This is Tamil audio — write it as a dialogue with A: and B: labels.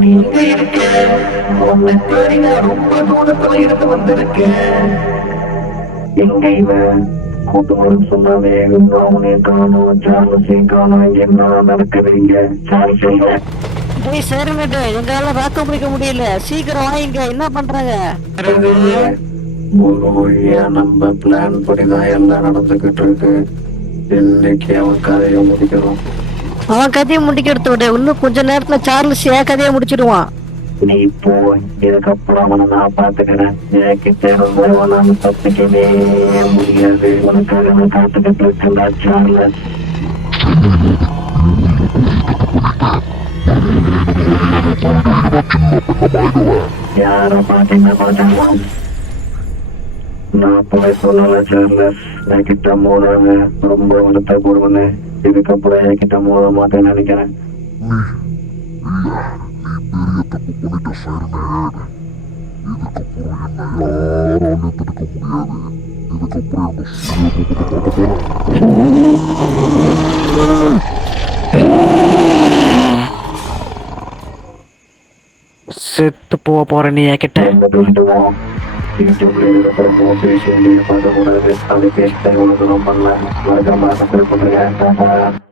A: நீ எங்க இருக்க உன்னை தேடி நான் ரொம்ப தூரத்துல இருந்து வந்திருக்கேன் எங்க இவன் கூட்டம்னு சொன்னாவே அவனே காணும் சார்லஸையும் காணும் என்ன நடக்குதுங்க சார்லஸ் இல்லை
B: டேய் சேர்மேட்டு எங்களால வாக்க பிடிக்க முடியல. சீக்கிரம் வாங்க என்ன பண்றாங்க?
A: ஒரு வழியா நம்ம பிளான் படிதான் எல்லாம் நடந்துகிட்டு இருக்கு. இன்னைக்கு அவன் கதையை முடிக்கணும்
B: அவன் கதையை முடிக்க எடுத்து விட. இன்னும் கொஞ்ச நேரத்துல சார்லஸ் ஏன் கதையை முடிச்சிடுவான்.
A: நீ போ இதுக்கப்புறம் அவனை நான் பாத்துக்கிறேன் எனக்கு இருந்து தப்பிக்கவே முடியாது. உனக்காக நான் காத்துக்கிட்டு இருக்கேன் சார்லஸ். யாரை பாத்தீங்கன்னா பாத்தாங்க நான் போய் சொல்லல சார்லஸ். என்கிட்ட மோதாங்க ரொம்ப வருத்த கொடுங்க இதுக்கப்புறம் என்கிட்ட மோத மாட்டேன்னு நினைக்கிறேன்
C: பெரிய தப்பு பண்ணிட்ட சேர்மேன் இதுக்கப்புறம் என்ன யாராலும் தடுக்க முடியாது இதுக்கப்புறம் என்ன
B: செத்து போக போற நீ என்கிட்ட
A: எங்க தூக்கிட்டுவோம் யூடியூப்ல இருக்கிற மோட்டிவேஷன் பார்க்கக்கூடாது அது பேசிட்டு உனக்கு ரொம்ப பண்ணல மறக்காம சப்ஸ்கிரைப் பண்ணுங்க